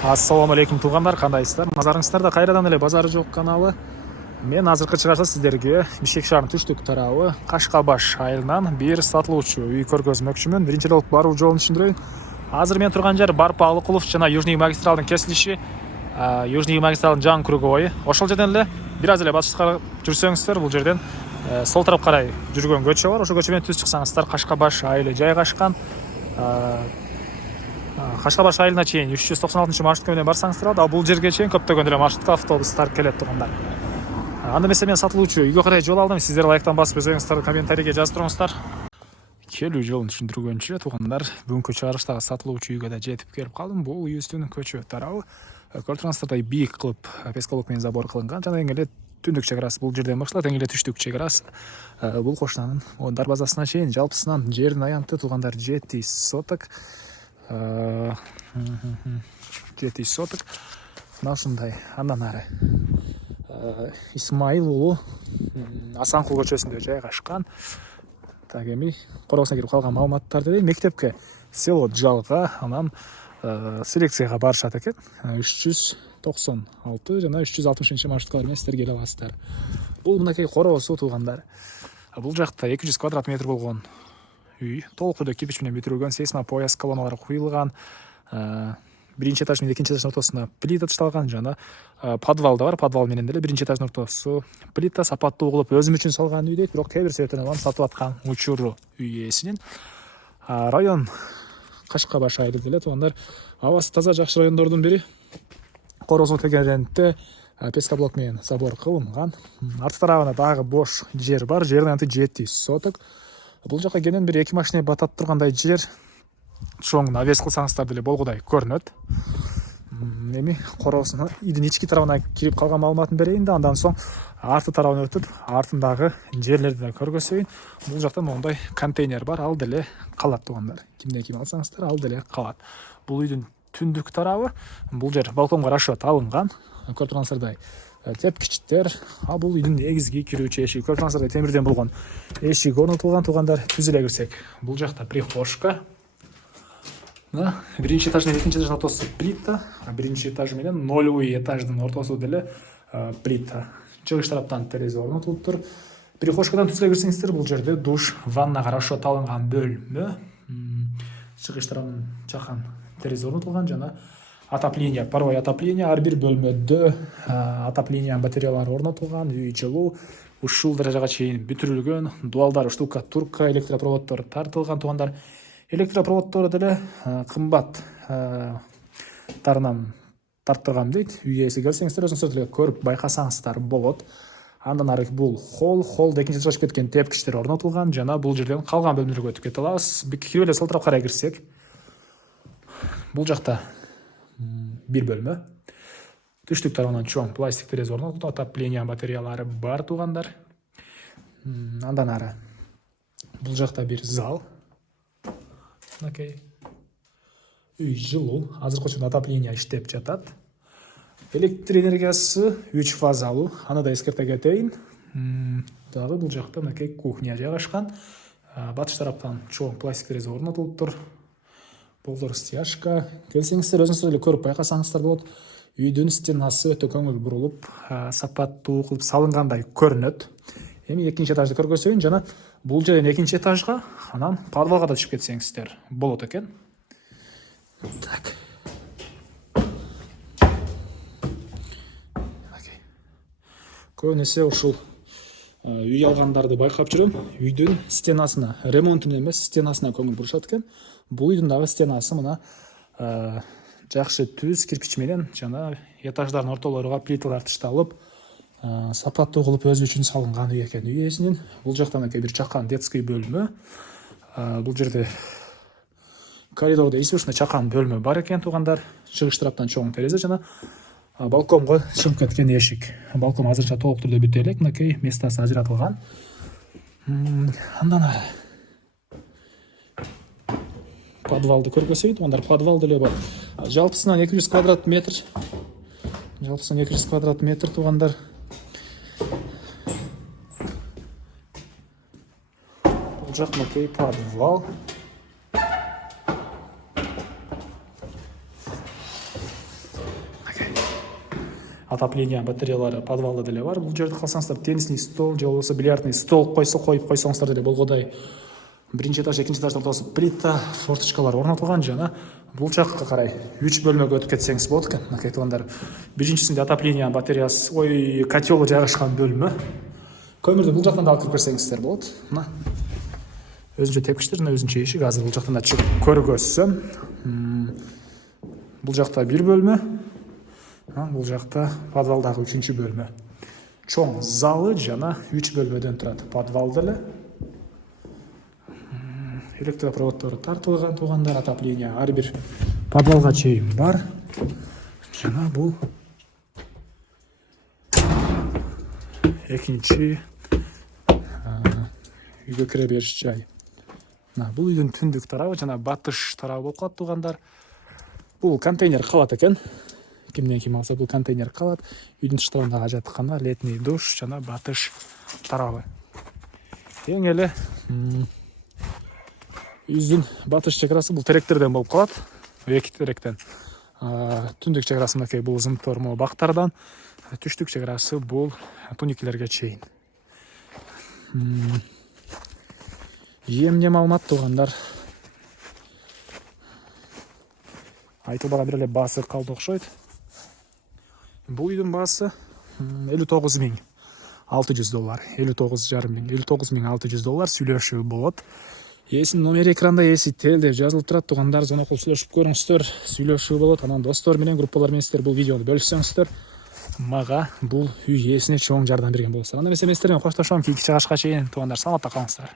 Ассаламу алейкум туғандар, қандайсыздар? Назарыңыздарда қайрадан эле базары жоқ каналы. Мен азыркы чыгарса сиздерге Бишкек шаарынын түштүк тарабы Кашкабаш айылынан бир сатылуучу үй көргөзмөкчүмүн. Биринчи болуп баруу жолун түшүндүрөйүн. Азыр мен турган жер Барпа Алыкулов жана Южный магистралдын кесилиши, Южный магистралдын жаңы круговой. Ошол жерден эле бир аз эле батышка жүрсөңүздөр, бул жерден сол тарап карай жүргөн көчө бар. Ошол көчө менен түз чыксаңыздар Кашкабаш айылы жайгашкан. Кашкабаш айылына чейин 396 маршрутка менен барсаңыздар болот. Бул жерге чейин көптөгөн эле маршрутка автобустар келет тургандар. Анда эмесе мен сатылуучу үйгө карай жол алдым. Сиздер лайктан басып өзүңүздөр комментарийге жазып туруңуздар. Келүү жолун түшүндүргөнчө тугандар, бүгүнкү чыгарыштагы сатылуучу үйгө да жетип келип калдым. Бул үйүбүздүн көчө тарабы көрүп бийик кылып пескалок менен забор кылынган. Жана эң эле түндүк чек арасы бул жерден башталат, эң эле түштүк чек арасы бул кошунанын дарбазасына чейин. Жалпысынан жердин аянты тугандар 700 соток. 700 соток. Мына ушундай. Андан ары Исмаил уулу Асанкул көчөсүндө жайгашкан. Так, эми коросуна кирип калган маалыматтарды дейм. Мектепке село жалга, анан селекцияга барышат экен. 396 жана 360 маршруткалар менен сиздер келе аласыздар. Бул мынакей короосу тугандар. Бул жакта 200 квадрат метр болгон үй, толук түрдө кирпич менен бүтүрүлгөн, сейсма пояс колонналары куюлган. Биринчи этаж менен экинчи этаждын ортосуна плита ташталган, жана подвал да бар. Подвал менен деле биринчи этаждын ортосу плита сапаттуу кылып өзүм үчүн салган үй дейт, бирок кээ бир себептен аны сатып аткан учуру үй ээсинин. Район Кашкабаш айылы деле тугандар, абасы таза жакшы райондордун бири. Корозо тегерентте пескаблок менен забор кылынган. Арты тарабына дагы бош жер бар. Жердин аянты 700 соток. Бул жака кенен бир 2 машина батат тургандай жер. Чоң навес кылсаңыздар деле болгудай көрүнөт. Эми короосуна үйдүн ички тарабына кирип калган маалыматын берейин да, андан соң арты тарабына өтүп, артындагы жерлерди да көргөзөйүн. Бул жакта моундай контейнер бар, ал деле калат тугандар. Кимден ким алсаңыздар, ал деле калат. Бул үйдүн түндүк тарабы, бул жер балконго расчет алынган. Көрүп тургансыздардай тепкичтер. Бул үйдүн негизги кирүүчү эшиги. Көрүп тургансыздардай темирден болгон эшик орнотулган тугандар. Түз эле кирсек, бул жакта прихожка. Биринчи этаж менен экинчи этаждын ортосу плита, биринчи этаж менен нолевый этаждын ортосу деле плита. Чыгыш тараптан терезе орнотулуп тур. Прихожкадан түз эле кирсеңиздер, бул жерде душ, ваннага расчет алынган бөлмө. Чыгыш тарабынан жакан терезе орнотулган, жана отопление, паровой отопление ар бир бөлмөдө отопление батареялары орнотулган. Үй жылуу, ушул даражага чейин бүтүрүлгөн. Дуалдар, штукатурка, электропроводдор тартылган тугандар. Электропроводдору деле кымбат тарынан тарттырган дейт. Үй ээси келсеңиздер, өзүңүздөр деле көрүп байкасаңыздар болот. Андан ары бул холлда экинчи этажга кеткен тепкичтер орнотулган, жана бул жерден калган бөлмөлөргө өтүп кете алабыз. Кирип эле сол тарапка карай кирсек, бул жакта бир бөлмө. Түштүк тарабынан чоң пластик терезе орнотулган, отопление батареялары бар тугандар. Андан ары бул жакта бир зал. Үй жылуу, азыркы учурда отопление иштеп жатат. Электр энергиясы 3 фазалуу, аны да эскерте кетейин. Дагы бул жакта кухня жайгашкан. Батыш тараптан чоң пластик терезе орнотулуп тур. Болдор стяжка. Келсеңиздер, өзүңүздөр эле көрүп байкасаңыздар болот. Үйдүн стенасы өтө көңүл бурулуп, сапаттуу кылып салынгандай көрүнөт. Эми экинчи этажды көргөзөйүн, жана бул жерден экинчи этажга, анан подвалга да түшүп кетсеңиздер болот экен. Так. Көбүн эсе ушул үй алгандарды байкап жүрөм. Үйдүн стенасына, ремонтун эмес, стенасына көңүл бурушат экен. Бул үйдүн дагы стенасы мына жакшы түз кирпич менен, жана этаждардын ортолоруга плиталар ташталып, сапаттуу кылып өзү үчүн салынган үй экен үй ээсинин. Бул жактан бир чакан детский бөлмө. Бул жерде коридордо избушный чакан бөлмө бар экен тугандар. Чыгыш тараптан чоң терезе, жана балконго чыгып кеткен эшик. Балкон азырча толук түрдө бүтө элек, мынакей местасы ажыратылган. Андан ары подвалды көргөзөйүн тугандар. Подвал деле бар. Жалпысынан 200 квадрат метр. Жалпысынан 200 квадрат метр тугандар. Бул жак мынакей подвал. отопление батареялары подвалда деле бар. Бул жерде калсаңыздар теннисный стол же болбосо бильярдный стол коюп койсоңуздар деле болгодай. Биринчи этаж, экинчи этажда ортосу плита, форточкалар орнотулган жана бул жакка карай 3 бөлмөгө өтүп кетсеңиз болот экен. Мынакей айтылгандар. Биринчисинде отопление батареясы, котелы жайгашкан бөлмө. Көмүрдү бул жактан да алып кирип берсеңиздер болот. Мына өзүнчө тепкичтер, жана өзүнчө эшик. Азыр бул жактан да чыгып көргөзсөм. Бул жакта 1 бөлмө. Бул жакта подвалдагы 3-чү бөлмө. Чоң залы жана 3 бөлмөдөн турат. Подвал деле. Электропроводдору тартылган, туугандар, отопление ар бир подвалга чейин бар. Жана бул экинчи үйгө кире бериш жай. Бул үйдүн түндүк тарабы жана батыш тарабы болуп калат, туугандар. Бул контейнер калат экен. Кимден ким алса бул контейнер калат. Үйдүн тышкарындагы жаткана, летний душ жана батыш тарабы. Эң эле үйдүн батыш чекарасы бул теректерден болуп калат. Эки теректен. Түндүк чекарасы мынакей бул зымтормо бактардан, түштүк чекарасы бул туникелерге чейин. Эмне маалымат, туугандар? Айтылбаган бир эле баасы калды окшойт. Бул үйдүн баасы $59,600. $59,600 сүйлөшүү болот. Эсин номери экранда эси тел деп жазылып турат, туугандар. Зонокул сүйлөшүп көрүңүздөр, сүйлөшүү болот. Анан достор менен, группалар менен сиздер бул видеону бөлүшсөңүздөр, мага бул үй ээсине чоң жардам берген болосуңар. Анда эмесе мен сиздер менен коштошом. Кийинки чыгышка чейин, туугандар, саламатта калыңыздар.